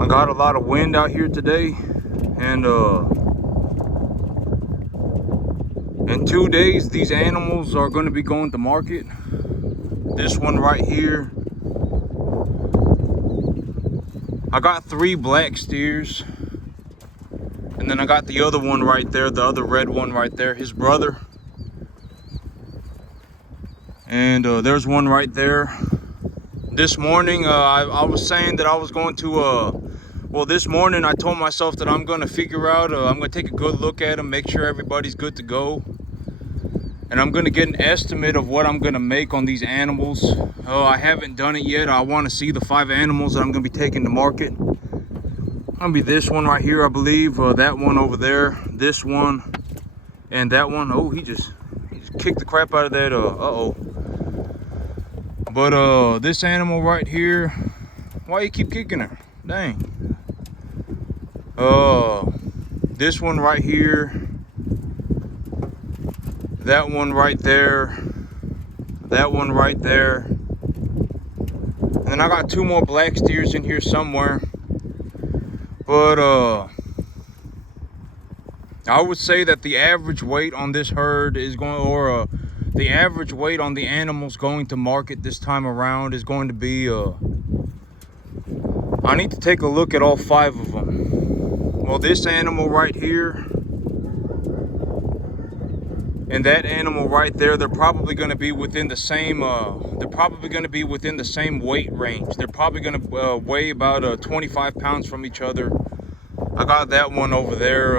I got a lot of wind out here today, and in 2 days these animals are going to be going to market. This one right here, I got 3 black steers, and then I got the other one right there, the other red one right there, his brother. And there's one right there. This morning I was saying that I was going to well, this morning I told myself that I'm going to figure out, I'm going to take a good look at them, make sure everybody's good to go. And I'm going to get an estimate of what I'm going to make on these animals. I haven't done it yet. I want to see the 5 animals that I'm going to be taking to market. Going to be this one right here, I believe. That one over there. This one. And that one. Oh, he just kicked the crap out of that. Uh-oh. But this animal right here. Why you keep kicking her? Dang. This one right here, that one right there, that one right there, and then I got 2 more black steers in here somewhere. But I would say that the average weight on this herd is going, or the average weight on the animals going to market this time around is going to be I need to take a look at all 5 of them. Well, this animal right here and that animal right there, they're probably going to be within the same weight range. They're probably going to weigh about 25 pounds from each other. I got that one over there.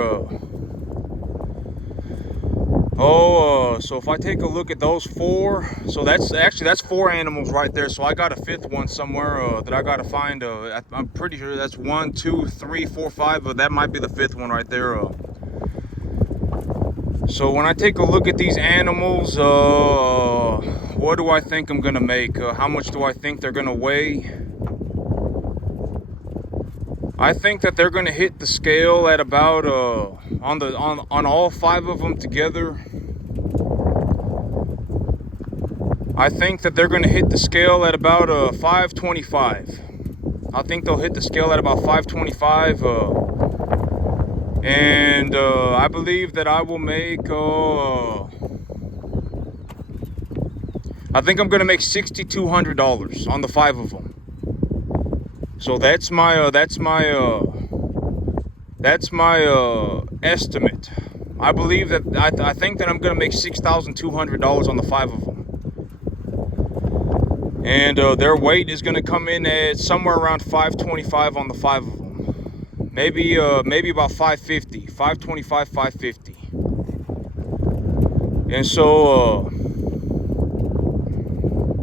So if I take a look at those 4, so that's 4 animals right there. So I got a 5th one somewhere that I got to find. I'm pretty sure that's 1, 2, 3, 4, 5, but that might be the 5th one right there. So when I take a look at these animals, what do I think I'm gonna make? How much do I think they're gonna weigh? I think that they're gonna hit the scale at about on all 5 of them together. I think that they're gonna hit the scale at about 525. I think they'll hit the scale at about 525. And I believe that I will make I think I'm gonna make $6,200 on the 5 of them. So that's my estimate. I believe that I think that I'm gonna make $6,200 on the 5 of them. And their weight is gonna come in at somewhere around 525 on the 5 of them. Maybe about 550, 525, 550. And so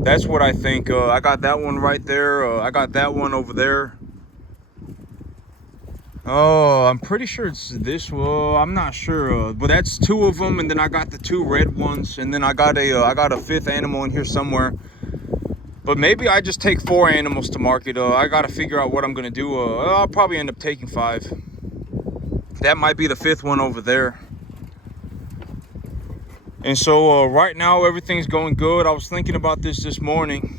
that's what I think. I got that one right there. I got that one over there. Oh, I'm pretty sure it's this. Well, I'm not sure. But that's 2 of them, and then I got the 2 red ones, and then I got a 5th animal in here somewhere. But maybe I just take 4 animals to market. I got to figure out what I'm going to do. I'll probably end up taking 5. That might be the 5th one over there. And so right now, everything's going good. I was thinking about this morning.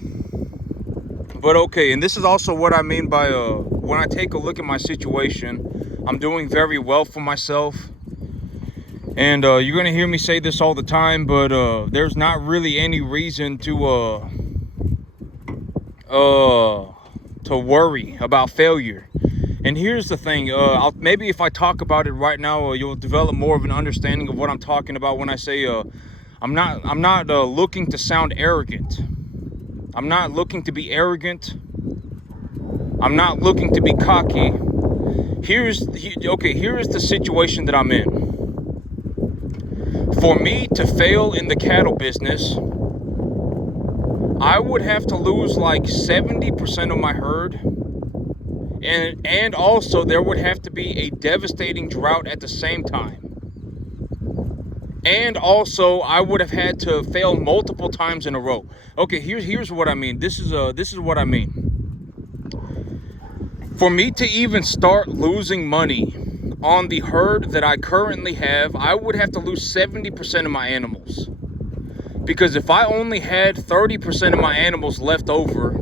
But okay, and this is also what I mean by when I take a look at my situation, I'm doing very well for myself. And you're going to hear me say this all the time, but there's not really any reason to worry about failure. And here's the thing, maybe if I talk about it right now, you'll develop more of an understanding of what I'm talking about when I say I'm not looking to sound arrogant. I'm not looking to be arrogant. I'm not looking to be cocky. Here's the situation that I'm in. For me to fail in the cattle business, I would have to lose like 70% of my herd, and also there would have to be a devastating drought at the same time. And also I would have had to fail multiple times in a row. Okay, here's what I mean. This is what I mean. For me to even start losing money on the herd that I currently have, I would have to lose 70% of my animals. Because if I only had 30% of my animals left over,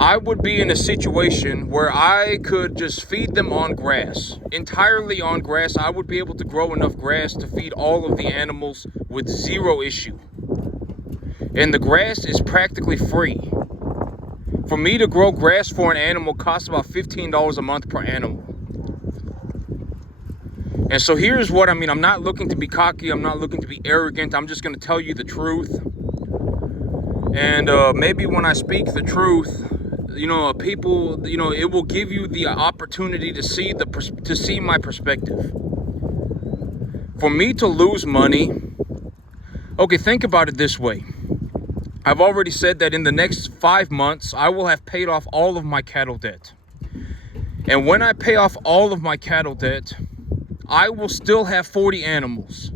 I would be in a situation where I could just feed them on grass, entirely on grass. I would be able to grow enough grass to feed all of the animals with zero issue. And the grass is practically free. For me to grow grass for an animal costs about $15 a month per animal. And so here's what I mean. I'm not looking to be cocky. I'm not looking to be arrogant. I'm just going to tell you the truth. And maybe when I speak the truth, people, it will give you the opportunity to see my perspective. For me to lose money, okay, think about it this way. I've already said that in the next 5 months, I will have paid off all of my cattle debt. And when I pay off all of my cattle debt, I will still have 40 animals.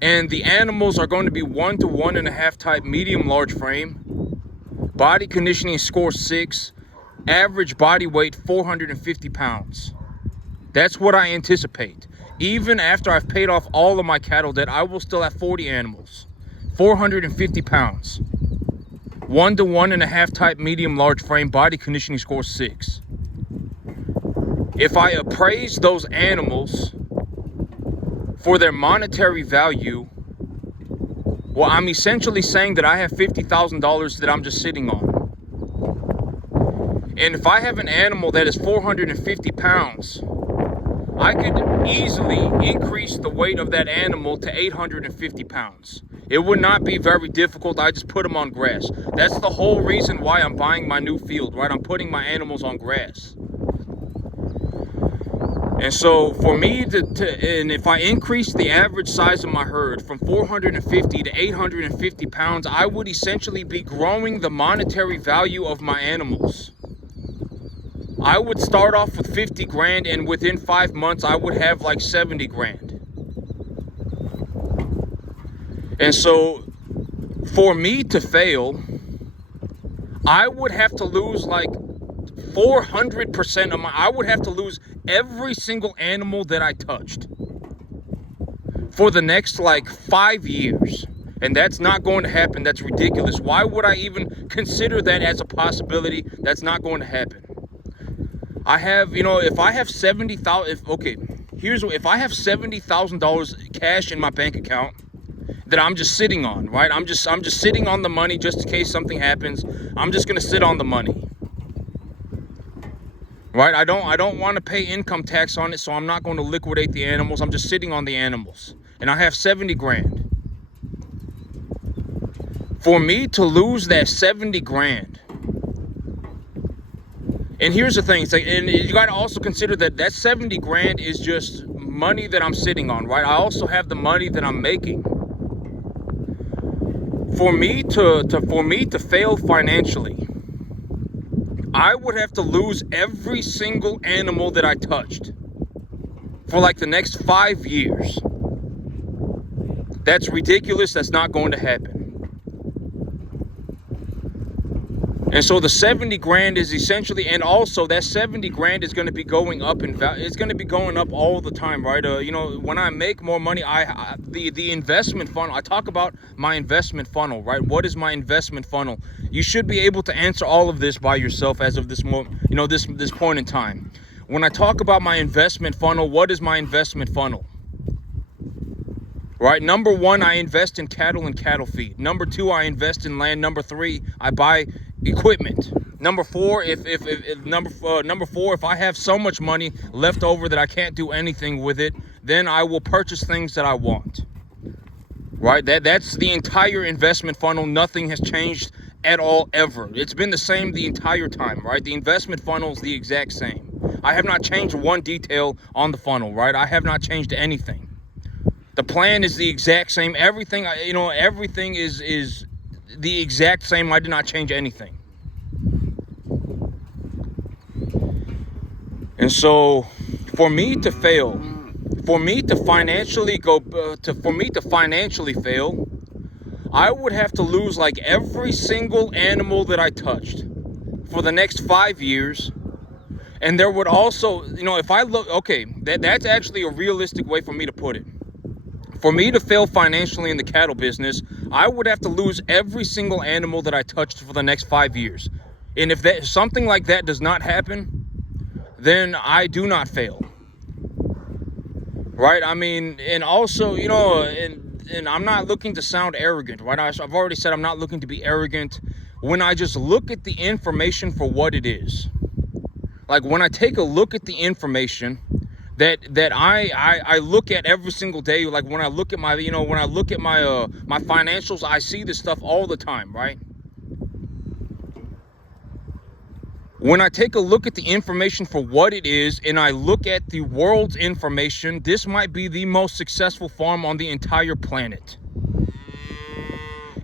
And the animals are going to be 1 to 1.5 type medium large frame, body conditioning score 6, average body weight 450 pounds. That's what I anticipate. Even after I've paid off all of my cattle debt, I will still have 40 animals, 450 pounds, 1 to 1.5 type medium large frame, body conditioning score 6. If I appraise those animals for their monetary value, well, I'm essentially saying that I have $50,000 that I'm just sitting on. And if I have an animal that is 450 pounds, I could easily increase the weight of that animal to 850 pounds. It would not be very difficult. I just put them on grass. That's the whole reason why I'm buying my new field, right? I'm putting my animals on grass. And so for me and if I increase the average size of my herd from 450 to 850 pounds, I would essentially be growing the monetary value of my animals. I would start off with 50 grand and within 5 months, I would have like 70 grand. And so for me to fail, I would have to lose like 400% of I would have to lose every single animal that I touched for the next like 5 years. And that's not going to happen. That's ridiculous. Why would I even consider that as a possibility? That's not going to happen. I have, if I have if I have $70,000 cash in my bank account that I'm just sitting on, right? I'm just sitting on the money just in case something happens. I'm just going to sit on the money. Right? I don't want to pay income tax on it, so I'm not going to liquidate the animals. I'm just sitting on the animals. And I have 70 grand. For me to lose that 70 grand. And here's the thing, and you got to also consider that 70 grand is just money that I'm sitting on, right? I also have the money that I'm making. For me to fail financially, I would have to lose every single animal that I touched for like the next 5 years. That's ridiculous. That's not going to happen. And so the 70 grand is essentially, and also that 70 grand is going to be going up in value. It's going to be going up all the time, right? When I make more money, the investment funnel, I talk about my investment funnel, right? What is my investment funnel? You should be able to answer all of this by yourself as of this moment, this point in time. When I talk about my investment funnel, what is my investment funnel? Right? Number 1, I invest in cattle and cattle feed. Number 2, I invest in land. Number 3, I buy equipment. Number 4, if I have so much money left over that I can't do anything with it, then I will purchase things that I want. Right? That's the entire investment funnel. Nothing has changed at all ever. It's been the same the entire time, right? The investment funnel is the exact same. I have not changed one detail on the funnel, right? I have not changed anything. The plan is the exact same. Everything, everything is the exact same. I did not change anything. And so for me to fail, for me to financially fail, I would have to lose like every single animal that I touched for the next 5 years. And there would also, if I look, okay, that's actually a realistic way for me to put it. For me to fail financially in the cattle business, I would have to lose every single animal that I touched for the next 5 years. And if that something like that does not happen, then I do not fail. Right? I mean, and also, you know, and I'm not looking to sound arrogant, right? I've already said I'm not looking to be arrogant when I just look at the information for what it is. Like when I take a look at the information that I look at every single day, like when I look at my, you know, when I look at my my financials, I see this stuff all the time, right? When I take a look at the information for what it is, and I look at the world's information, this might be the most successful farm on the entire planet.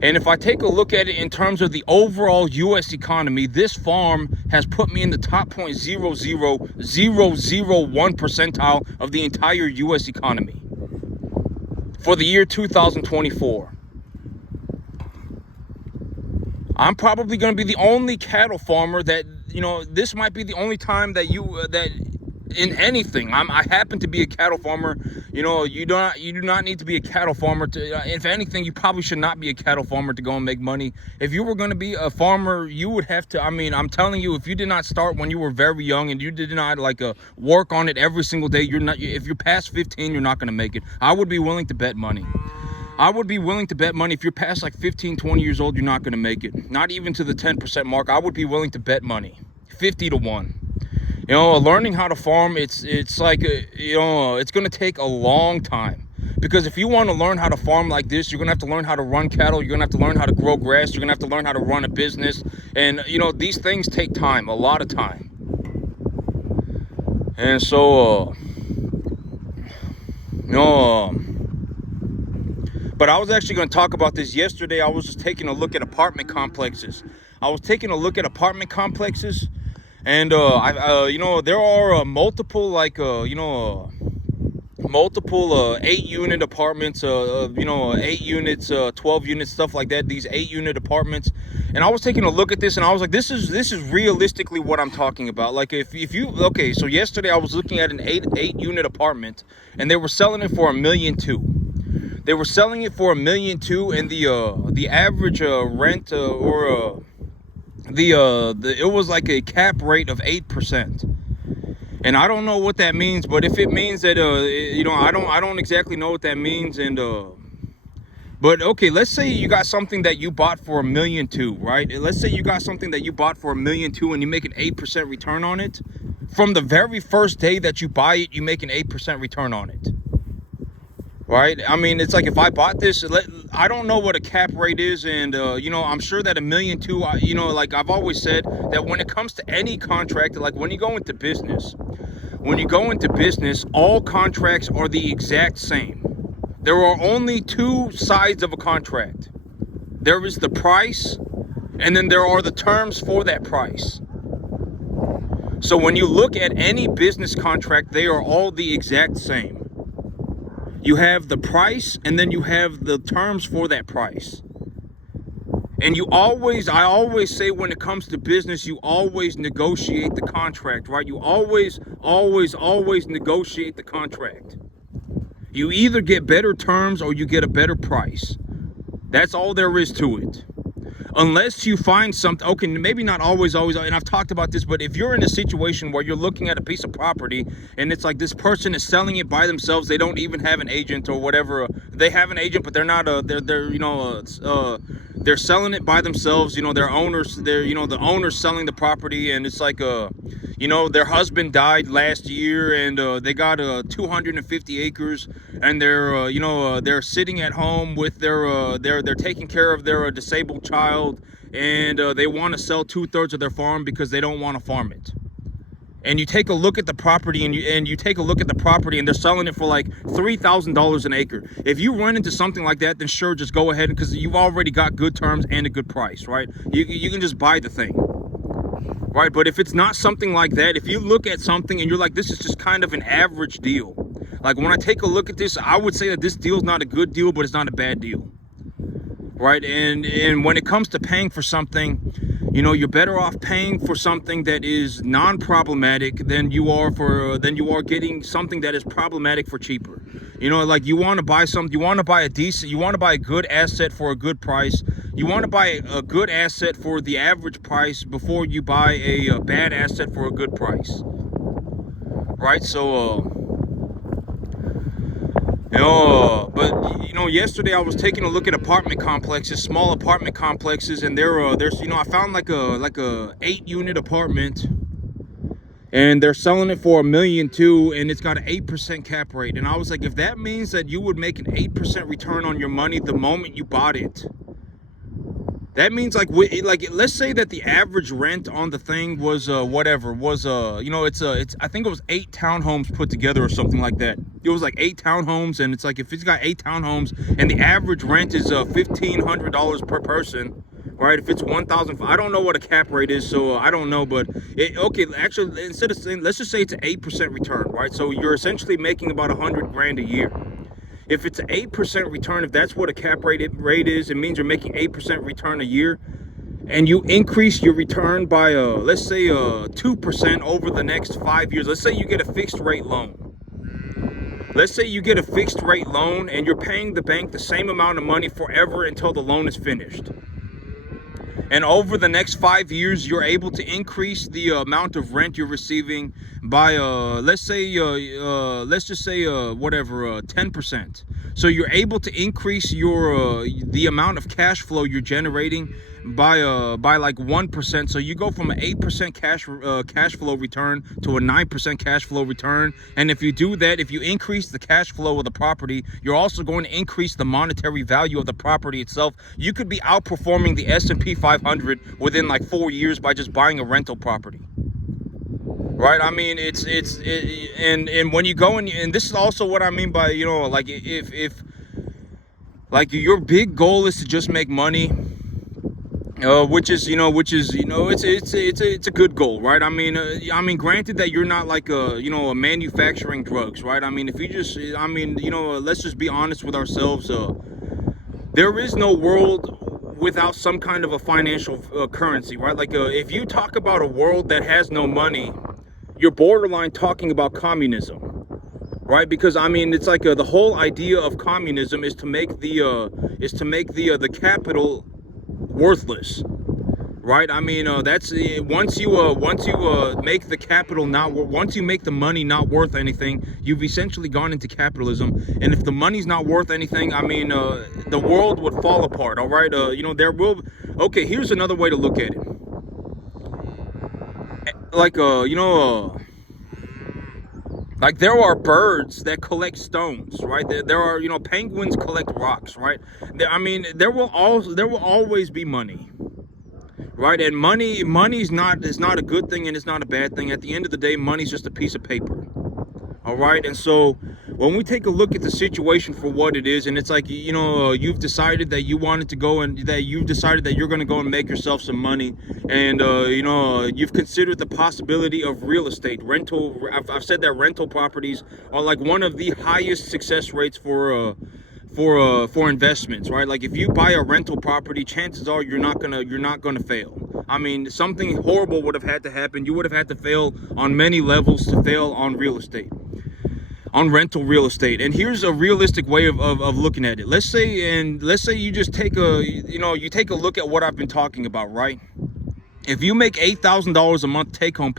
And if I take a look at it in terms of the overall U.S. economy, this farm has put me in the top 0.00001 percentile of the entire U.S. economy for the year 2024. I'm probably going to be the only cattle farmer that, you know, this might be the only time that that in anything, I happen to be a cattle farmer. You know, you do not need to be a cattle farmer to, if anything, you probably should not be a cattle farmer to go and make money. If you were going to be a farmer, you would have to, I mean, I'm telling you, if you did not start when you were very young and you did not like work on it every single day, if you're past 15, you're not going to make it. I would be willing to bet money. I would be willing to bet money if you're past like 15, 20 years old, you're not going to make it. Not even to the 10% mark. I would be willing to bet money. 50 to 1. You know, learning how to farm, it's like, you know, it's going to take a long time. Because if you want to learn how to farm like this, you're going to have to learn how to run cattle. You're going to have to learn how to grow grass. You're going to have to learn how to run a business. And, you know, these things take time, a lot of time. And so, you know, but I was actually going to talk about this yesterday. I was just taking a look at apartment complexes. And you know, there are multiple, like multiple 8-unit apartments, you know, 8 units, 12 units, stuff like that. These 8-unit apartments, and I was taking a look at this, and I was like, this is realistically what I'm talking about. Like if you, okay, so yesterday I was looking at an 8-unit apartment, and they were selling it for $1.2 million. They were selling it for $1.2 million, and the average rent it was like a cap rate of 8%. And I don't know what that means, but if it means that you know, I don't exactly know what that means. And but okay, let's say you got something that you bought for $1.2 million, right? Let's say you got something that you bought for $1.2 million, and you make an 8% return on it. From the very first day that you buy it, you make an 8% return on it. Right? I mean, it's like if I bought this, I don't know what a cap rate is. And, you know, I'm sure that $1.2 million, you know, like I've always said that when it comes to any contract, like when you go into business, all contracts are the exact same. There are only two sides of a contract. There is the price, and then there are the terms for that price. So when you look at any business contract, they are all the exact same. You have the price, and then you have the terms for that price. And I always say, when it comes to business, you always negotiate the contract, right? You always negotiate the contract. You either get better terms or you get a better price. That's all there is to it. Unless you find something, okay, maybe not always, and I've talked about this, but if you're in a situation where you're looking at a piece of property and it's like this person is selling it by themselves, they don't even have an agent or whatever. They have an agent, but they're not they're you know, they're selling it by themselves. You know, the owner's selling the property, and it's like you know, their husband died last year, and they got 250 acres, and they're you know, they're sitting at home with they're taking care of their disabled child, and they want to sell 2/3 of their farm because they don't want to farm it. And you take a look at the property, and you take a look at the property, and they're selling it for like $3,000 an acre. If you run into something like that, then sure, just go ahead, because you've already got good terms and a good price, right? You can just buy the thing, right? But if it's not something like that, if you look at something and you're like, this is just kind of an average deal. Like when I take a look at this, I would say that this deal's not a good deal, but it's not a bad deal, right? And when it comes to paying for something, you know, you're better off paying for something that is non-problematic than you are getting something that is problematic for cheaper. You know, like you want to buy a good asset for a good price. You want to buy a good asset for the average price before you buy a bad asset for a good price, right? So yesterday I was taking a look at apartment complexes, small apartment complexes, and there's I found like a 8-unit apartment, and they're selling it for $1.2 million, and it's got an 8% cap rate. And I was like, if that means that you would make an 8% return on your money the moment you bought it, that means let's say that the average rent on the thing was it's I think it was 8 townhomes put together or something like that. It was like 8 townhomes, and it's like, if it's got 8 townhomes and the average rent is $1,500 per person, right? If it's 1,000, I don't know what a cap rate is, so I don't know. But actually, instead of saying, let's just say it's an 8% return, right? So you're essentially making about $100,000 a year. If it's an 8% return, if that's what a cap rate is, it means you're making 8% return a year, and you increase your return by let's say 2% over the next 5 years. Let's say you get a fixed rate loan. Let's say you get a fixed rate loan, and you're paying the bank the same amount of money forever until the loan is finished. And over the next 5 years, you're able to increase the amount of rent you're receiving by, let's just say 10%. So you're able to increase your the amount of cash flow you're generating by like 1%. So you go from an 8% cash flow return to a 9% cash flow return. And if you do that, if you increase the cash flow of the property, you're also going to increase the monetary value of the property itself. You could be outperforming the S&P 500 within like 4 years by just buying a rental property. Right? I mean, and when you go and this is also what I mean by, like, if like your big goal is to just make money, which is it's a good goal, right? I mean, granted that you're not like a manufacturing drugs, right? I mean, if you just, let's just be honest with ourselves. There is no world without some kind of a financial currency, right? Like, if you talk about a world that has no money, you're borderline talking about communism, right? Because it's like the whole idea of communism is to make the capital worthless, right? I mean, that's once you make the capital once you make the money not worth anything, you've essentially gone into capitalism. And if the money's not worth anything, the world would fall apart. All right, here's another way to look at it. Like like there are birds that collect stones, right? There are penguins collect rocks, right? There will always be money, right? And money is not a good thing, and it's not a bad thing. At the end of the day, money's just a piece of paper. All right. And so when we take a look at the situation for what it is, and it's like, you've decided that you wanted to go, and that you've decided that you're going to go and make yourself some money. And, you've considered the possibility of real estate rental. I've said that rental properties are like one of the highest success rates for investments, right? Like, if you buy a rental property, chances are you're not gonna fail. I mean, something horrible would have had to happen. You would have had to fail on many levels to fail on real estate, on rental real estate. And here's a realistic way of looking at it. Let's say you just take a look at what I've been talking about, right? If you make $8,000 a month take-home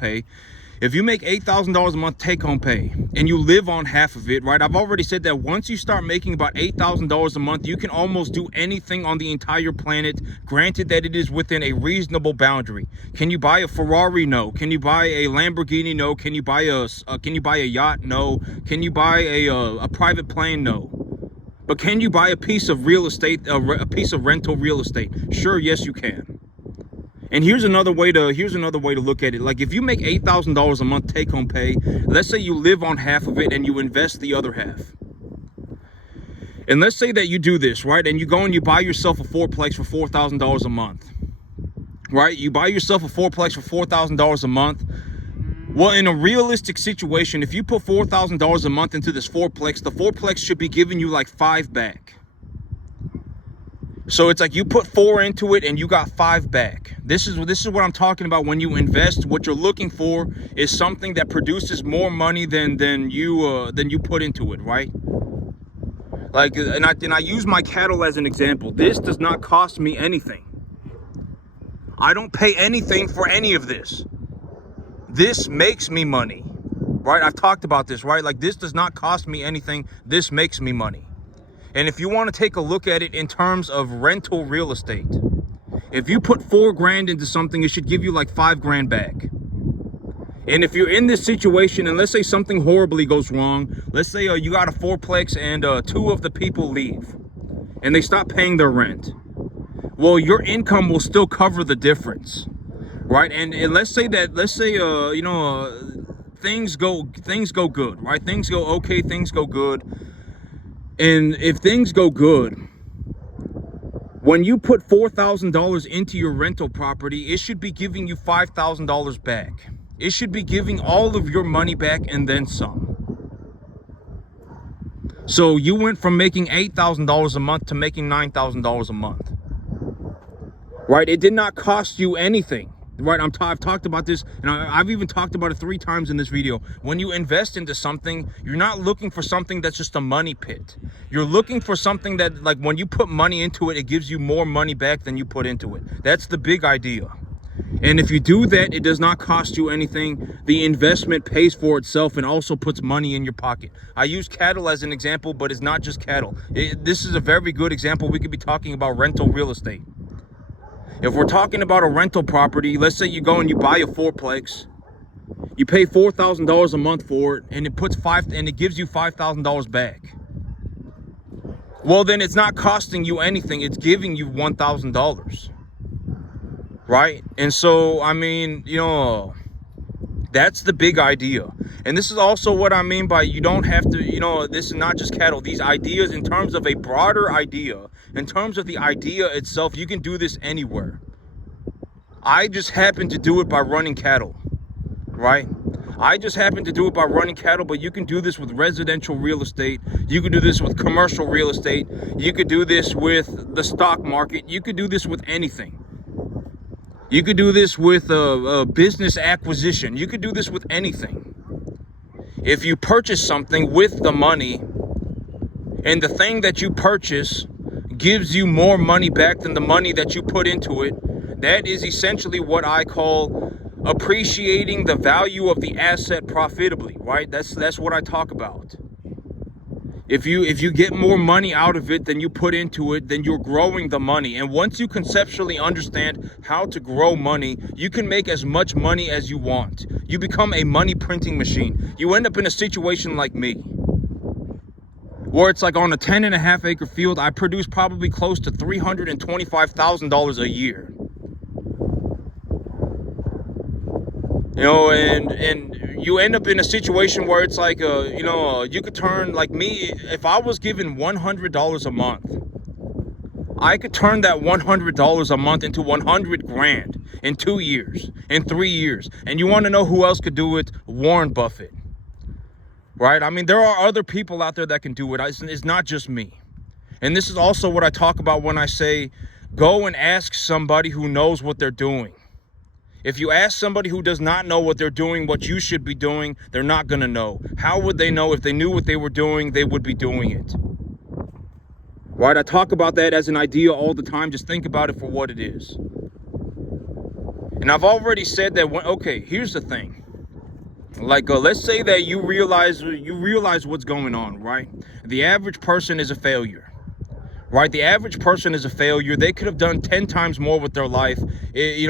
pay, and you live on half of it, right? I've already said that once you start making about $8,000 a month, you can almost do anything on the entire planet, granted that it is within a reasonable boundary. Can you buy a Ferrari? No. Can you buy a Lamborghini? No. Can you buy a yacht? No. Can you buy a private plane? No. But can you buy a piece of real estate, a piece of rental real estate? Sure, yes, you can. And here's another way to look at it. Like, if you make $8,000 a month take home pay, let's say you live on half of it and you invest the other half. And let's say that you do this, right? And you go and you buy yourself a fourplex for $4,000 a month, right? You buy yourself a fourplex for $4,000 a month. Well, in a realistic situation, if you put $4,000 a month into this fourplex, the fourplex should be giving you like 5 back. So it's like you put 4 into it and you got 5 back. This is what I'm talking about when you invest. What you're looking for is something that produces more money than you put into it, right? Like, and I use my cattle as an example. This does not cost me anything. I don't pay anything for any of this. This makes me money, right? I've talked about this, right? Like, this does not cost me anything. This makes me money. And if you want to take a look at it in terms of rental real estate, if you put $4,000 into something, it should give you like $5,000 back. And if you're in this situation, and let's say something horribly goes wrong, let's say you got a fourplex and 2 of the people leave and they stop paying their rent. Well, your income will still cover the difference, right? And let's say things go good, right? Things go okay, things go good. And if things go good, when you put $4,000 into your rental property, it should be giving you $5,000 back. It should be giving all of your money back and then some. So you went from making $8,000 a month to making $9,000 a month, right? It did not cost you anything, right? I've talked about this, and I've even talked about it 3 times in this video. When you invest into something, you're not looking for something that's just a money pit. You're looking for something that, like, when you put money into it, it gives you more money back than you put into it. That's the big idea. And if you do that, it does not cost you anything. The investment pays for itself and also puts money in your pocket. I use cattle as an example, but it's not just cattle. This is a very good example. We could be talking about rental real estate. If we're talking about a rental property, let's say you go and you buy a fourplex, you pay $4,000 a month for it, and it gives you $5,000 back. Well, then it's not costing you anything. It's giving you $1,000. Right? And so, I mean, that's the big idea. And this is also what I mean by you don't have to, this is not just cattle. These ideas, in terms of a broader idea, in terms of the idea itself, you can do this anywhere. I just happen to do it by running cattle, right? I just happen to do it by running cattle, but you can do this with residential real estate. You can do this with commercial real estate. You could do this with the stock market. You could do this with anything. You could do this with a business acquisition. You could do this with anything. If you purchase something with the money, and the thing that you purchase gives you more money back than the money that you put into it, that is essentially what I call appreciating the value of the asset profitably, right? That's what I talk about. If you get more money out of it than you put into it, then you're growing the money. And once you conceptually understand how to grow money, you can make as much money as you want. You become a money printing machine. You end up in a situation like me, where it's like on a 10.5 acre field, I produce probably close to $325,000 a year. And you end up in a situation where it's like, you could turn, like me, if I was given $100 a month, I could turn that $100 a month into $100,000 in 2 years, in 3 years. And you want to know who else could do it? Warren Buffett, right? I mean, there are other people out there that can do it. It's not just me. And this is also what I talk about when I say, go and ask somebody who knows what they're doing. If you ask somebody who does not know what they're doing, what you should be doing, they're not going to know. How would they know? If they knew what they were doing, they would be doing it. Right? I talk about that as an idea all the time. Just think about it for what it is. And I've already said that, okay, here's the thing. Like, let's say that you realize what's going on, right? The average person is a failure. Right, the average person is a failure. They could have done 10 times more with their life. They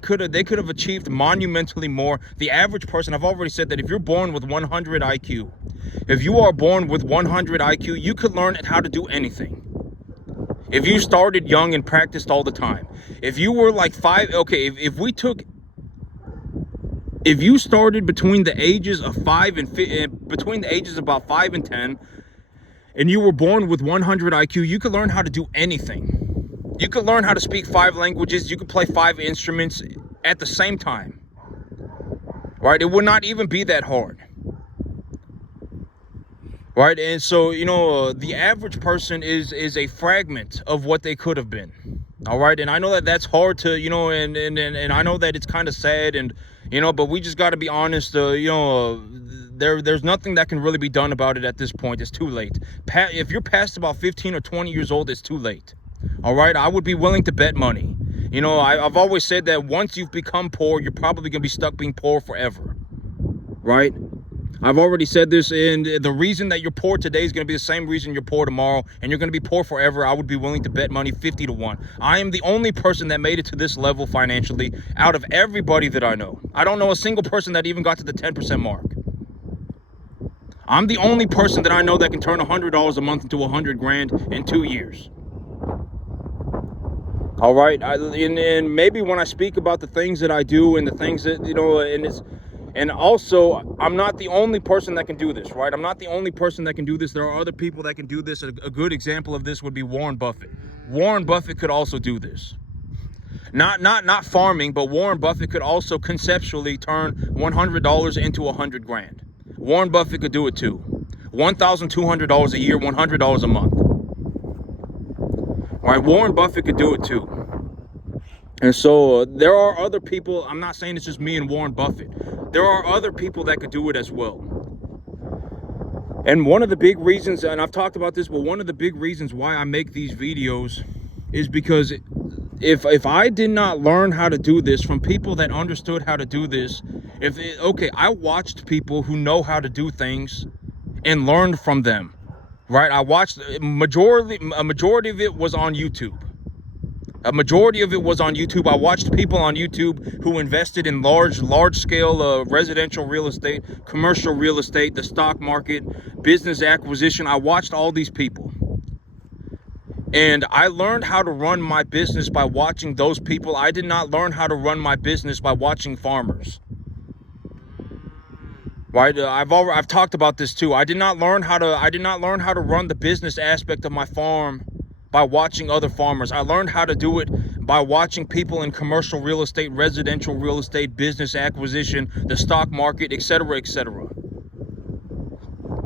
could have achieved monumentally more. The average person, I've already said that if you're born with 100 IQ, if you are born with 100 IQ, you could learn how to do anything. If you started young and practiced all the time, if you were like if you started between the ages of 5 and between the ages of about 5 and 10. And you were born with 100 IQ, you could learn how to do anything. You could learn how to speak 5 languages. You could play 5 instruments at the same time. Right? It would not even be that hard. Right? And so, the average person is a fragment of what they could have been. All right? And I know that that's hard to, and I know that it's kind of sad, and But we just got to be honest. There's nothing that can really be done about it at this point. It's too late. If you're past about 15 or 20 years old, it's too late. All right, I would be willing to bet money. I've always said that once you've become poor, you're probably gonna be stuck being poor forever. Right? I've already said this, and the reason that you're poor today is going to be the same reason you're poor tomorrow, and you're going to be poor forever. I would be willing to bet money 50 to 1. I am the only person that made it to this level financially out of everybody that I know. I don't know a single person that even got to the 10% mark. I'm the only person that I know that can turn $100 a month into $100 grand in 2 years. All right, and maybe when I speak about the things that I do and the things that, and also, I'm not the only person that can do this, right? I'm not the only person that can do this. There are other people that can do this. A good example of this would be Warren Buffett. Warren Buffett could also do this. Not farming, but Warren Buffett could also conceptually turn $100 into $100 grand. Warren Buffett could do it too. $1,200 a year, $100 a month. Right? Warren Buffett could do it too. And so there are other people. I'm not saying it's just me and Warren Buffett. There are other people that could do it as well. And one of the big reasons, and I've talked about this, but one of the big reasons why I make these videos is because if I did not learn how to do this from people that understood how to do this, I watched people who know how to do things and learned from them, right? I watched a majority of it was on YouTube. A majority of it was on YouTube. I watched people on YouTube who invested in large scale residential real estate, commercial real estate, the stock market, business acquisition. I watched all these people. And I learned how to run my business by watching those people. I did not learn how to run my business by watching farmers. Right? I've talked about this too. I did not learn how to run the business aspect of my farm by watching other farmers. I learned how to do it by watching people in commercial real estate, residential real estate, business acquisition, the stock market, etc., etc.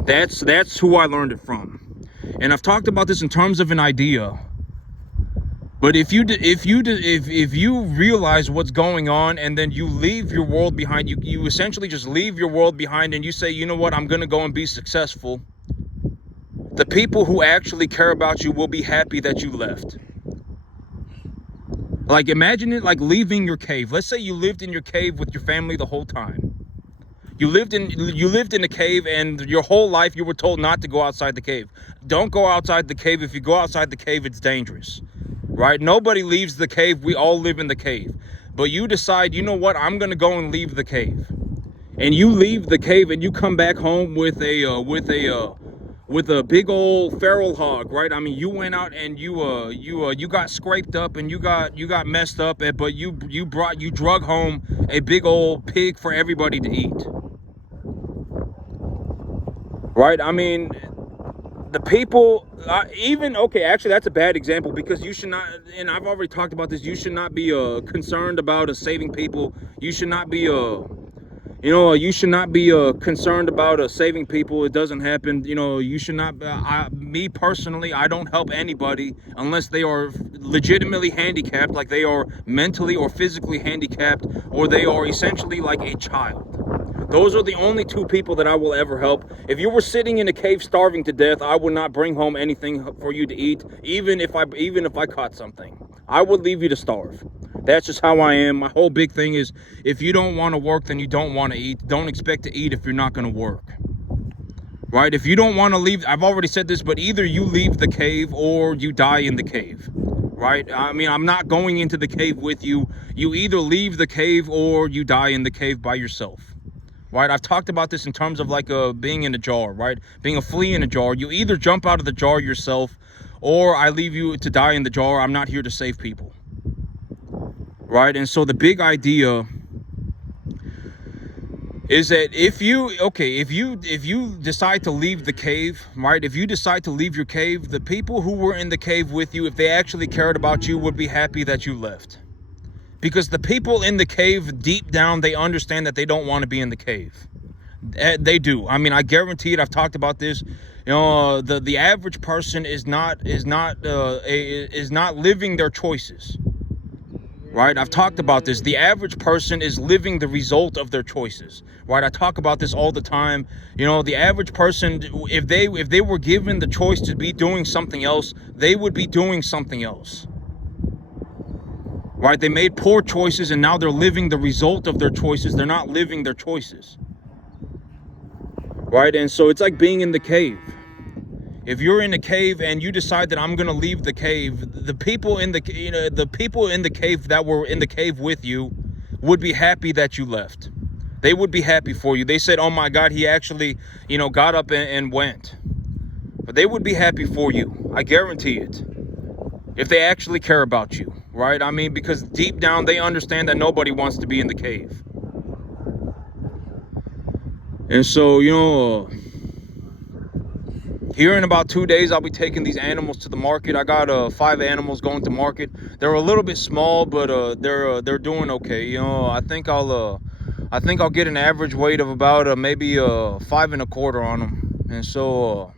That's who I learned it from. And I've talked about this in terms of an idea. But if you realize what's going on and then you leave your world behind, you essentially just leave your world behind and you say, you know what, I'm going to go and be successful. The people who actually care about you will be happy that you left. Like, imagine it like leaving your cave. Let's say you lived in your cave with your family the whole time. You lived in the cave, and your whole life you were told not to go outside the cave. Don't go outside the cave. If you go outside the cave, it's dangerous. Right? Nobody leaves the cave. We all live in the cave. But you decide, you know what? I'm going to go and leave the cave. And you leave the cave and you come back home with a big old feral hog, right? I mean, you went out and you got scraped up and you got messed up, but you drug home a big old pig for everybody to eat. Right? I mean, the people, actually that's a bad example, because you should not, and I've already talked about this, you should not be concerned about saving people. You should not be you should not be concerned about saving people. It doesn't happen. You should not. Me personally, I don't help anybody unless they are legitimately handicapped, like they are mentally or physically handicapped, or they are essentially like a child. Those are the only two people that I will ever help. If you were sitting in a cave starving to death, I would not bring home anything for you to eat, even if I caught something. I would leave you to starve. That's just how I am. My whole big thing is, if you don't want to work, then you don't want to eat. Don't expect to eat if you're not going to work. Right? If you don't want to leave, I've already said this, but either you leave the cave or you die in the cave. Right? I mean, I'm not going into the cave with you. You either leave the cave or you die in the cave by yourself. Right? I've talked about this in terms of like being in a jar, right? Being a flea in a jar. You either jump out of the jar yourself, or I leave you to die in the jar. I'm not here to save people. Right? And so the big idea is that if you decide to leave the cave, right? If you decide to leave your cave, the people who were in the cave with you, if they actually cared about you, would be happy that you left. Because the people in the cave, deep down, they understand that they don't want to be in the cave. They do. I mean, I guarantee it. I've talked about this. The average person is not living their choices. right? I've talked about this. The average person is living the result of their choices, right? I talk about this all the time. You know, the average person, if they were given the choice to be doing something else, they would be doing something else, right? They made poor choices and now they're living the result of their choices. They're not living their choices, right? And so it's like being in the cave. If you're in a cave and you decide that I'm gonna leave the cave, the people in the cave that were in the cave with you would be happy that you left. They would be happy for you. They said, "Oh my God, he actually, got up and went." But they would be happy for you. I guarantee it. If they actually care about you, right? I mean, because deep down they understand that nobody wants to be in the cave. And so, here in about 2 days, I'll be taking these animals to the market. I got 5 animals going to market. They're a little bit small, but they're doing okay. I think I'll get an average weight of about maybe 5 1/4 on them. And so,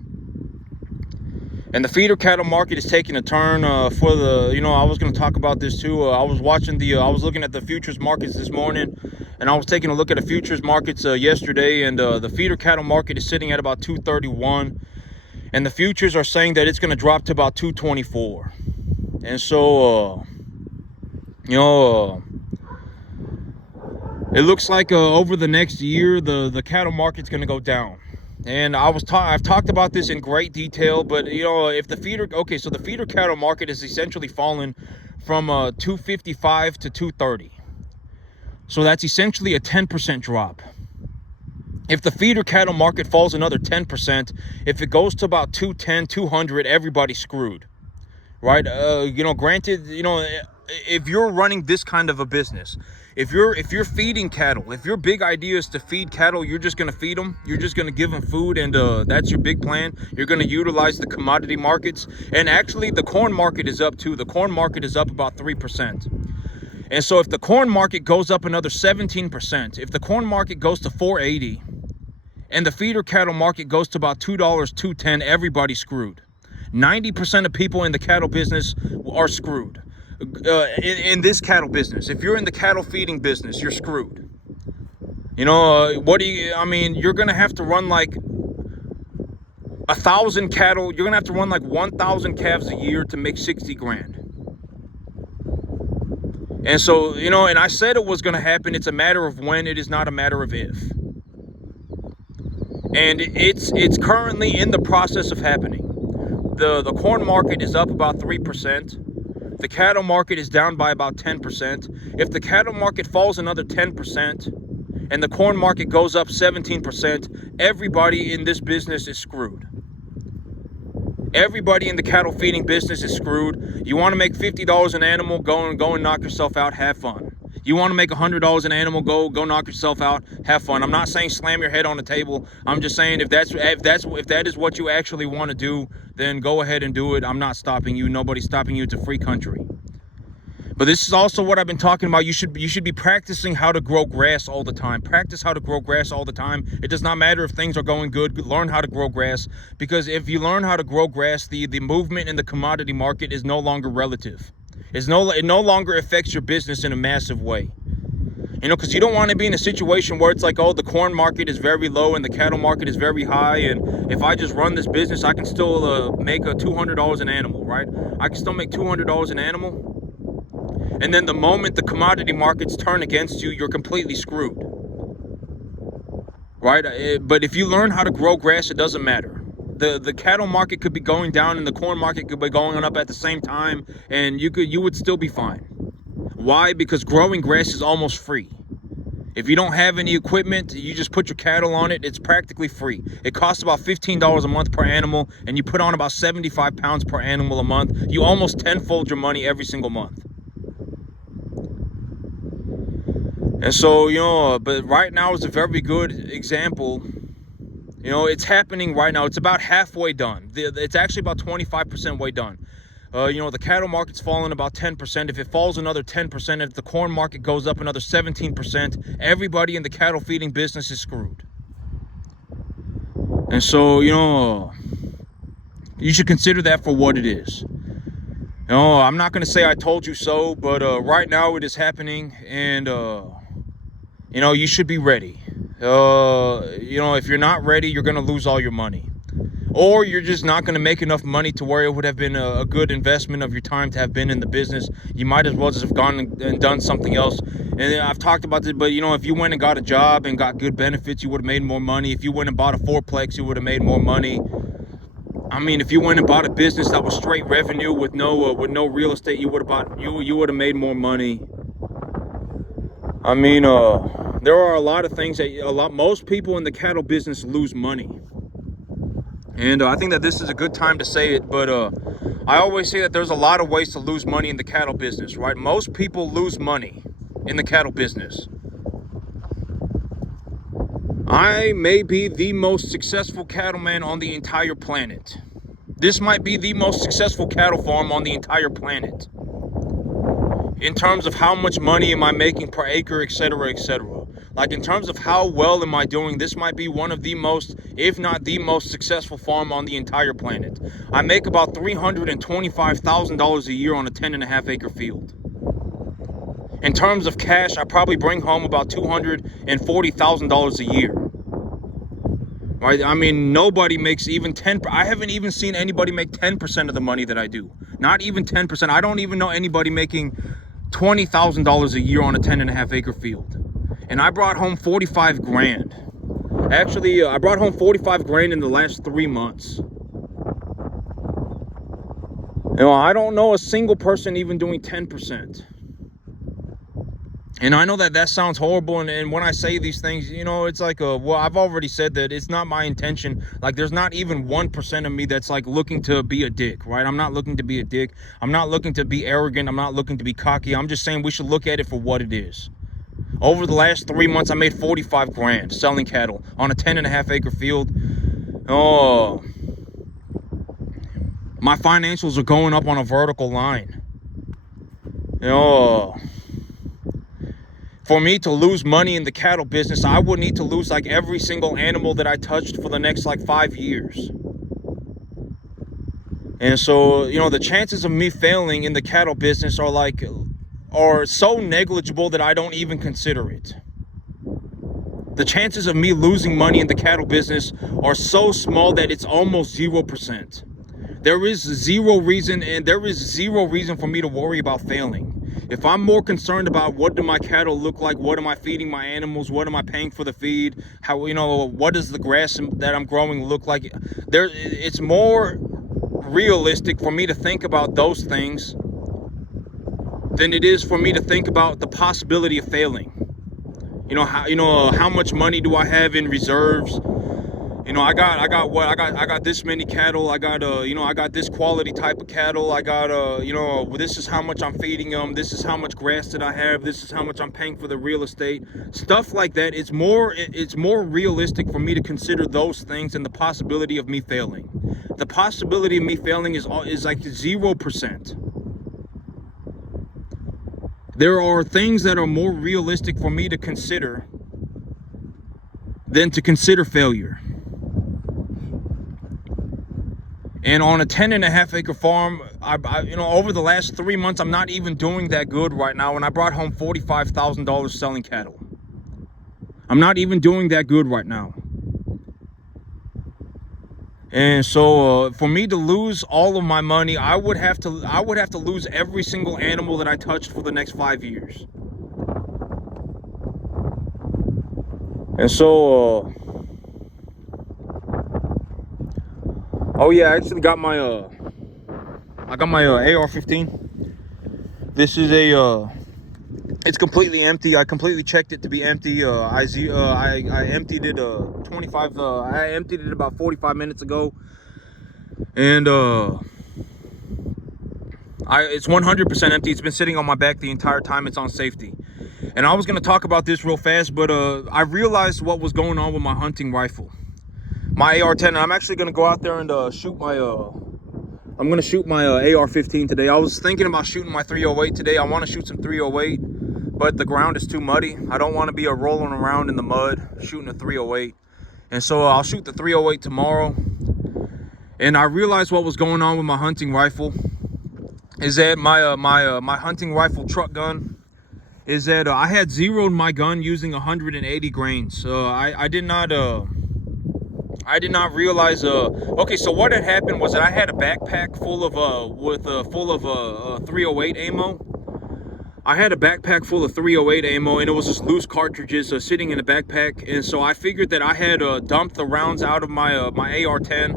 and the feeder cattle market is taking a turn for the. I was going to talk about this too. I was looking at the futures markets this morning, and I was taking a look at the futures markets yesterday, and the feeder cattle market is sitting at about 231. And the futures are saying that it's going to drop to about 224. And so, it looks like over the next year, the cattle market's going to go down. And I've talked about this in great detail, but if the feeder cattle market is essentially fallen from 255 to 230. So that's essentially a 10% drop. If the feeder cattle market falls another 10%, if it goes to about 210, 200, everybody's screwed, right? Granted, if you're running this kind of a business, if you're feeding cattle, if your big idea is to feed cattle, you're just going to feed them. You're just going to give them food, and that's your big plan. You're going to utilize the commodity markets. And actually, the corn market is up too. The corn market is up about 3%. And so if the corn market goes up another 17%, if the corn market goes to 480, and the feeder cattle market goes to about $2, $2.10, everybody's screwed. 90% of people in the cattle business are screwed. In this cattle business, if you're in the cattle feeding business, you're screwed. You're gonna have to run like 1,000 cattle. You're gonna have to run like 1,000 calves a year to make 60 grand. And so, and I said it was gonna happen. It's a matter of when. It is not a matter of if. And it's currently in the process of happening. The corn market is up about 3%. The cattle market is down by about 10%. If the cattle market falls another 10% and the corn market goes up 17%, everybody in this business is screwed. Everybody in the cattle feeding business is screwed. You want to make $50 an animal, go and knock yourself out, have fun. You want to make $100 an animal, go knock yourself out, have fun. I'm not saying slam your head on the table. I'm just saying if that is what you actually want to do, then go ahead and do it. I'm not stopping you. Nobody's stopping you. It's a free country. But this is also what I've been talking about. You should be practicing how to grow grass all the time. Practice how to grow grass all the time. It does not matter if things are going good. Learn how to grow grass, because if you learn how to grow grass, the movement in the commodity market is no longer relative. It no longer affects your business in a massive way. Because you don't want to be in a situation where it's like, oh, the corn market is very low and the cattle market is very high, and if I just run this business, I can still make $200 an animal, right? I can still make $200 an animal. And then the moment the commodity markets turn against you, you're completely screwed, right? But if you learn how to grow grass, it doesn't matter. The cattle market could be going down and the corn market could be going up at the same time, and you would still be fine. Why? Because growing grass is almost free. If you don't have any equipment, you just put your cattle on it, it's practically free. It costs about $15 a month per animal, and you put on about 75 pounds per animal a month. You almost tenfold your money every single month. And so, but right now is a very good example. It's happening right now. It's about halfway done. It's actually about 25% way done. The cattle market's fallen about 10%. If it falls another 10%, if the corn market goes up another 17%, everybody in the cattle feeding business is screwed. And so, you should consider that for what it is. No, I'm not going to say I told you so, but right now it is happening, and you should be ready. If you're not ready, you're going to lose all your money. Or you're just not going to make enough money to where it would have been a good investment of your time to have been in the business. You might as well just have gone and done something else. And I've talked about this, but if you went and got a job and got good benefits, you would have made more money. If you went and bought a fourplex, you would have made more money. I mean, if you went and bought a business that was straight revenue with no real estate, you would have made more money. I mean, there are a lot of things that most people in the cattle business lose money. And I think that this is a good time to say it, but I always say that there's a lot of ways to lose money in the cattle business, right? Most people lose money in the cattle business. I may be the most successful cattleman on the entire planet. This might be the most successful cattle farm on the entire planet. In terms of how much money am I making per acre, etc., etc. Like, in terms of how well am I doing, this might be one of the most, if not the most successful farm on the entire planet. I make about $325,000 a year on a 10.5 acre field. In terms of cash, I probably bring home about $240,000 a year. Right? I mean, nobody makes even 10%. I haven't even seen anybody make 10% of the money that I do. Not even 10%. I don't even know anybody making $20,000 a year on a 10.5 acre field. And I brought home 45 grand. Actually, I brought home 45 grand in the last 3 months. I don't know a single person even doing 10%. And I know that sounds horrible, and when I say these things, it's like, well, I've already said that it's not my intention. Like, there's not even 1% of me that's like looking to be a dick, right? I'm not looking to be a dick. I'm not looking to be arrogant. I'm not looking to be cocky. I'm just saying we should look at it for what it is. Over the last 3 months, I made 45 grand selling cattle on a 10.5 acre field. Oh, my financials are going up on a vertical line. For me to lose money in the cattle business, I would need to lose like every single animal that I touched for the next like 5 years. And so, the chances of me failing in the cattle business are so negligible that I don't even consider it. The chances of me losing money in the cattle business are so small that it's almost 0%. There is zero reason for me to worry about failing. If I'm more concerned about what do my cattle look like, what am I feeding my animals, what am I paying for the feed, how, what does the grass that I'm growing look like, it's more realistic for me to think about those things than it is for me to think about the possibility of failing. How much money do I have in reserves? I got this many cattle. I got this quality type of cattle. I got this is how much I'm feeding them. This is how much grass that I have. This is how much I'm paying for the real estate. Stuff like that. It's more realistic for me to consider those things than the possibility of me failing. The possibility of me failing is like 0%. There are things that are more realistic for me to consider than to consider failure. And on a 10.5 acre farm, over the last 3 months, I'm not even doing that good right now. And I brought home $45,000 selling cattle. I'm not even doing that good right now. And so for me to lose all of my money, I would have to lose every single animal that I touched for the next 5 years. And so oh yeah, I actually got my AR-15. This is it's completely empty. I completely checked it to be empty. I emptied it I emptied it about 45 minutes ago, and it's 100% empty. It's been sitting on my back the entire time. It's on safety. And I was gonna talk about this real fast, but I realized what was going on with my hunting rifle, my AR-10. And I'm actually gonna go out there and shoot my I'm gonna shoot my AR-15 today. I was thinking about shooting my 308 today. I want to shoot some 308, but the ground is too muddy. I don't want to be rolling around in the mud shooting a 308. And so I'll shoot the 308 tomorrow. And I realized what was going on with my hunting rifle. is that my hunting rifle truck gun is that I had zeroed my gun using 180 grains. I did not realize. Okay, so what had happened was that I had a backpack full of 308 ammo. I had a backpack full of 308 ammo, and it was just loose cartridges sitting in the backpack. And so I figured that I had dumped the rounds out of my my AR-10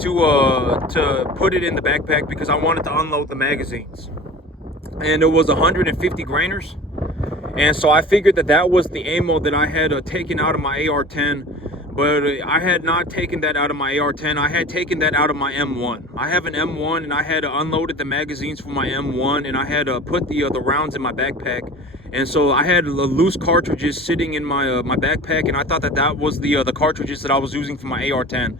to put it in the backpack because I wanted to unload the magazines. And it was 150 grainers. And so I figured that that was the ammo that I had taken out of my AR-10. But I had not taken that out of my AR-10. I had taken that out of my M1. I have an M1, and I had unloaded the magazines for my M1, and I had put the rounds in my backpack. And so I had loose cartridges sitting in my my backpack, and I thought that that was the cartridges that I was using for my AR-10.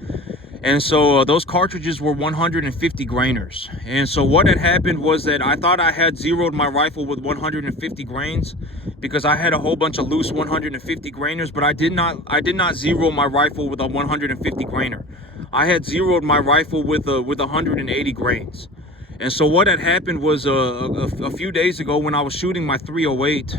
And so those cartridges were 150 grainers. And so what had happened was that I thought I had zeroed my rifle with 150 grains because I had a whole bunch of loose 150 grainers, but I did not zero my rifle with a 150 grainer. I had zeroed my rifle with 180 grains. And so what had happened was a few days ago when I was shooting my 308,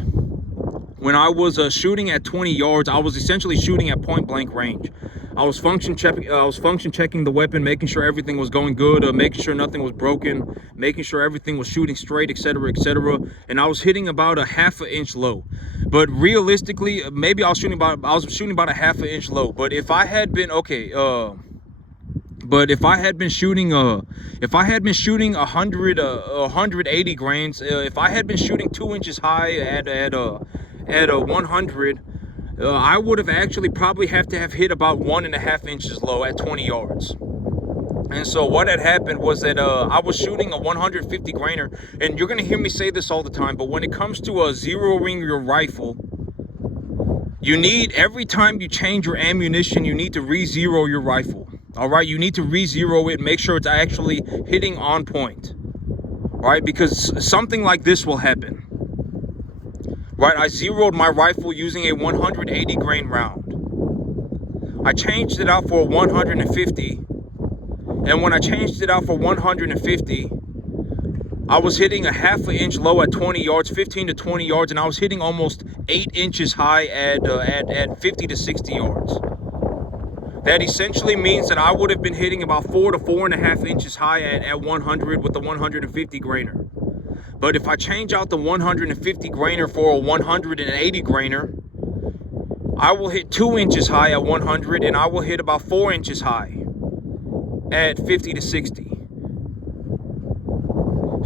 when I was shooting at 20 yards, I was essentially shooting at point blank range. I was function checking the weapon, making sure everything was going good, making sure nothing was broken, making sure everything was shooting straight, etc., etc. And I was hitting about a half an inch low. But realistically, maybe I was shooting about a half an inch low. But if I had been if I had been shooting 180 grains, if I had been shooting 2 inches high at 100, I would have actually probably have to have hit about 1.5 inches low at 20 yards. And so what had happened was that I was shooting a 150 grainer, and you're gonna hear me say this all the time, but when it comes to zeroing your rifle, you need, every time you change your ammunition, you need to re-zero your rifle. All right, you need to re-zero it, make sure it's actually hitting on point. Right, because something like this will happen. Right, I zeroed my rifle using a 180 grain round. I changed it out for 150, and when I changed it out for 150, I was hitting a half an inch low at 20 yards, 15 to 20 yards, and I was hitting almost 8 inches high at 50 to 60 yards. That essentially means that I would have been hitting about 4 to 4.5 inches high at 100 with the 150 grainer. But if I change out the 150 grainer for a 180 grainer, I will hit 2 inches high at 100, and I will hit about 4 inches high at 50 to 60.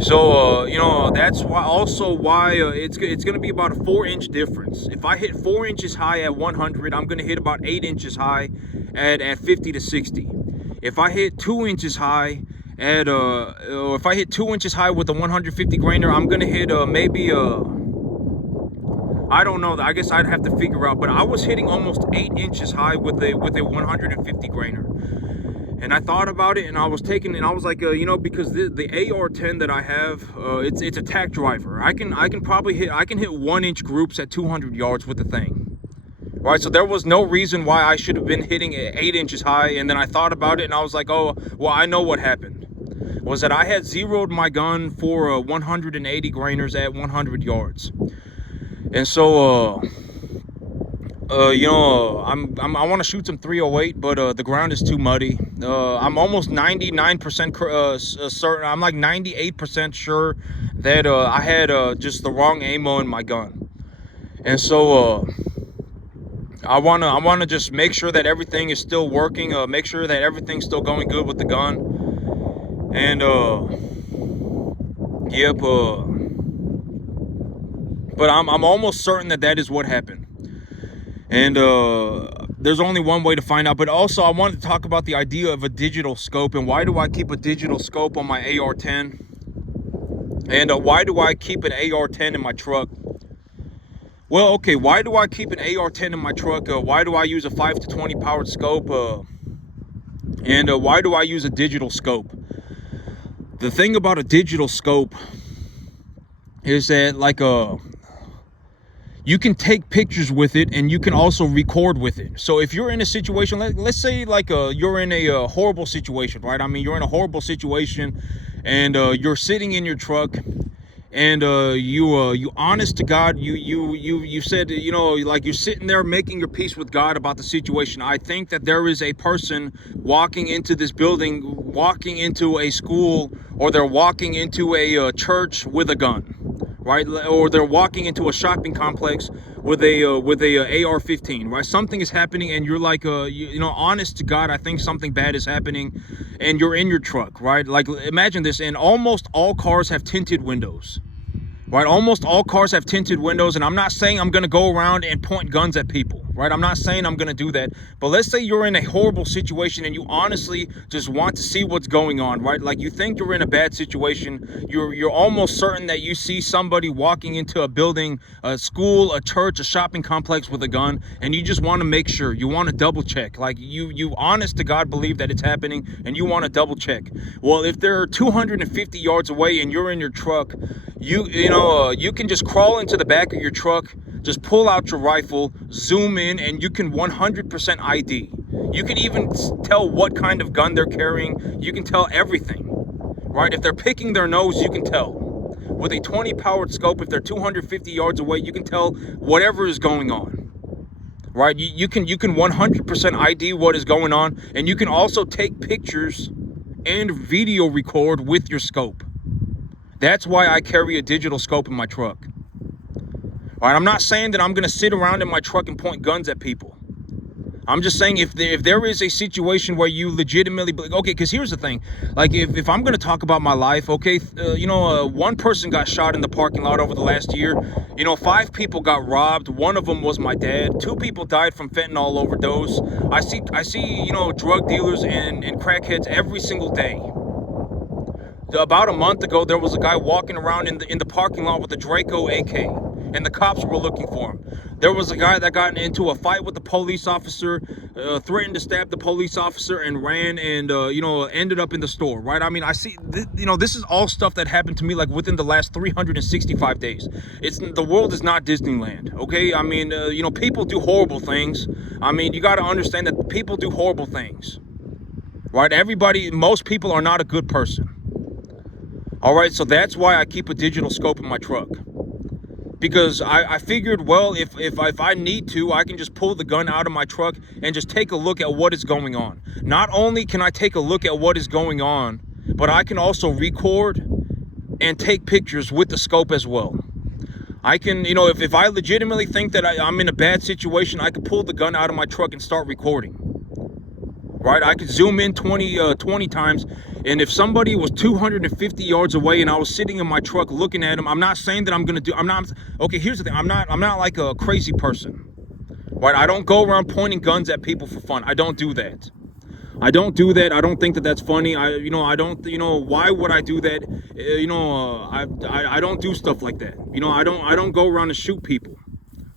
So, you know, that's why it's going to be about a 4-inch difference. If I hit 4 inches high at 100, I'm going to hit about 8 inches high at 50 to 60. If I hit 2 inches high if I hit 2 inches high with a 150 grainer, I'm gonna hit maybe I don't know. I guess I'd have to figure out. But I was hitting almost 8 inches high with a 150 grainer, and I thought about it, and I was taking, and I was like, you know, because the AR-10 that I have, it's a tack driver. I can probably hit 1-inch groups at 200 yards with the thing. Right, so there was no reason why I should have been hitting 8 inches high. And then I thought about it, and I was like, oh, well, I know what happened. Was that I had zeroed my gun for 180 grainers at 100 yards. And so, you know, I want to shoot some 308, but the ground is too muddy. I'm almost 99% certain. I'm like 98% sure that I had just the wrong ammo in my gun. And so, I wanna just make sure that everything is still working. Make sure that everything's still going good with the gun. And yep. But I'm almost certain that that is what happened. And there's only one way to find out. But also, I wanted to talk about the idea of a digital scope, and why do I keep a digital scope on my AR-10? And why do I keep an AR-10 in my truck? Well, okay, why do I keep an AR-10 in my truck? Why do I use a 5 to 20 powered scope? And why do I use a digital scope? The thing about a digital scope is that, like, you can take pictures with it, and you can also record with it. So if you're in a situation, let's say like you're in a horrible situation, right? I mean, you're in a horrible situation, and you're sitting in your truck, and you honest to God, you said, you know, like you're sitting there making your peace with God about the situation. I think that there is a person walking into this building, walking into a school, or they're walking into a church with a gun, right? Or they're walking into a shopping complex with a AR-15, right? Something is happening, and you're like, you know, honest to God, I think something bad is happening, and you're in your truck, right? Like, imagine this, and almost all cars have tinted windows. Right, almost all cars have tinted windows, and I'm not saying I'm gonna go around and point guns at people, right? I'm not saying I'm gonna do that, but let's say you're in a horrible situation and you honestly just want to see what's going on, right? Like, you think you're in a bad situation, you're almost certain that you see somebody walking into a building, a school, a church, a shopping complex with a gun, and you just want to make sure, you want to double check, like you honest to God believe that it's happening, and you want to double check. Well, if they're 250 yards away and you're in your truck, you know, you can just crawl into the back of your truck, just pull out your rifle, zoom in, and you can 100% ID. You can even tell what kind of gun they're carrying. You can tell everything, right? If they're picking their nose, you can tell. With a 20 powered scope, if they're 250 yards away, you can tell whatever is going on, right? You can 100% ID what is going on, and you can also take pictures and video record with your scope. That's why I carry a digital scope in my truck. All right, I'm not saying that I'm going to sit around in my truck and point guns at people. I'm just saying if there is a situation where you legitimately, okay, because here's the thing. Like, if I'm going to talk about my life, okay, you know, one person got shot in the parking lot over the last year. You know, 5 people got robbed. One of them was my dad. 2 people died from fentanyl overdose. I see, you know, drug dealers and crackheads every single day. About a month ago, there was a guy walking around in the parking lot with a Draco AK, and the cops were looking for him. There was a guy that got into a fight with the police officer, threatened to stab the police officer, and ran, and you know, ended up in the store, right? I mean, I see, you know, this is all stuff that happened to me like within the last 365 days. The world is not Disneyland, okay? I mean, you know, people do horrible things. I mean, you got to understand that people do horrible things, right? Most people are not a good person. All right, so that's why I keep a digital scope in my truck, because I figured, well, if I need to, I can just pull the gun out of my truck and just take a look at what is going on. Not only can I take a look at what is going on, but I can also record and take pictures with the scope as well. I can, you know, if I legitimately think that I'm in a bad situation, I could pull the gun out of my truck and start recording. Right, I could zoom in 20 times, and if somebody was 250 yards away and I was sitting in my truck looking at them, I'm not saying that okay, here's the thing, I'm not like a crazy person, right? I don't go around pointing guns at people for fun. I don't do that. I don't think that that's funny. I don't, you know, why would I do that? I don't do stuff like that. You know, I don't go around and shoot people,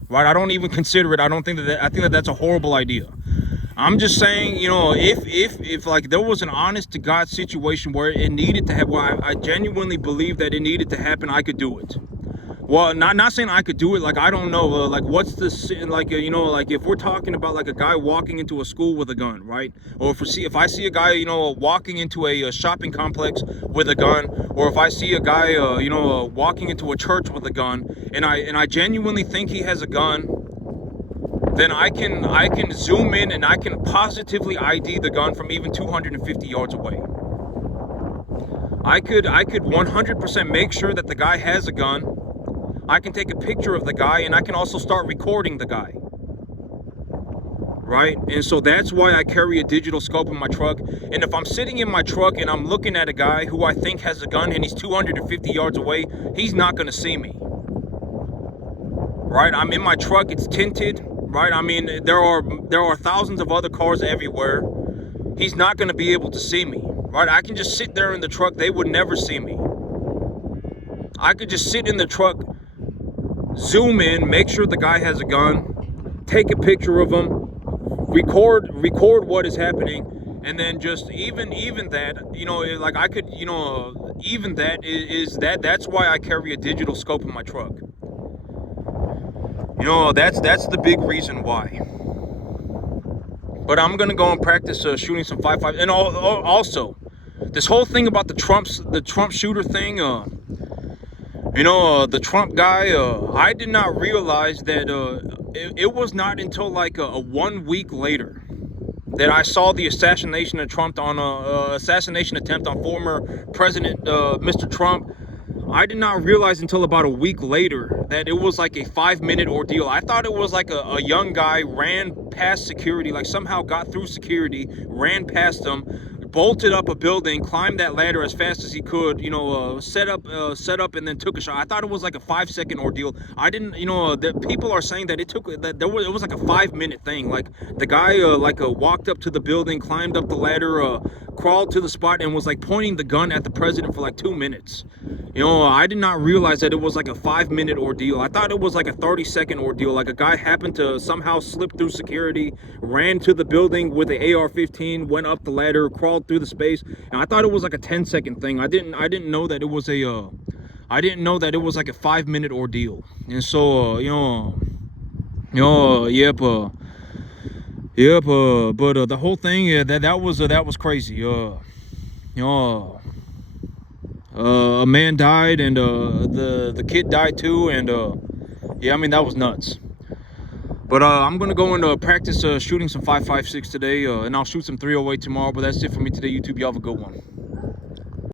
right? I don't even consider it. I think that that's a horrible idea. I'm just saying, you know, if like there was an honest to God situation where it needed to happen, where I genuinely believe that it needed to happen, I could do it. Well, not saying I could do it, like, I don't know, like, what's this, like, you know, like, if we're talking about, like, a guy walking into a school with a gun, right? Or if I see a guy, you know, walking into a shopping complex with a gun, or if I see a guy, you know, walking into a church with a gun, and I genuinely think he has a gun, then I can zoom in and I can positively ID the gun from even 250 yards away. I could 100% make sure that the guy has a gun. I can take a picture of the guy, and I can also start recording the guy. Right? And so that's why I carry a digital scope in my truck. And if I'm sitting in my truck and I'm looking at a guy who I think has a gun and he's 250 yards away, he's not going to see me. Right? I'm in my truck, it's tinted. Right? I mean, there are thousands of other cars everywhere. He's not going to be able to see me. Right? I can just sit there in the truck. They would never see me. I could just sit in the truck, zoom in, make sure the guy has a gun, take a picture of him, record what is happening, and then just even that, you know, like, I could, you know, even that is that's why I carry a digital scope in my truck. You know, that's the big reason why. But I'm gonna go and practice shooting some 5.5. And also, this whole thing about the Trump shooter thing, the Trump guy, I did not realize that it was not until like a 1 week later that I saw the assassination attempt on former President Mr. Trump. I did not realize until about a week later that it was like a 5-minute ordeal. I thought it was like a young guy ran past security, like somehow got through security, ran past them, bolted up a building, climbed that ladder as fast as he could, set up and then took a shot. I thought it was like a 5-second ordeal. I didn't, the people are saying that it was like a 5-minute thing. Like the guy walked up to the building, climbed up the ladder, crawled to the spot and was like pointing the gun at the president for like 2 minutes. I did not realize that it was like a 5-minute ordeal. I thought it was like a 30-second ordeal. Like a guy happened to somehow slip through security, ran to the building with the AR-15, went up the ladder, crawled through the space, and I thought it was like a 10-second thing. I didn't know that it was like a 5-minute ordeal. And so but the whole thing, that was crazy. A man died, and the kid died too, and I mean, that was nuts. But I'm gonna go and practice shooting some 5.56 today, and I'll shoot some 308 tomorrow. But that's it for me today, YouTube. Y'all have a good one.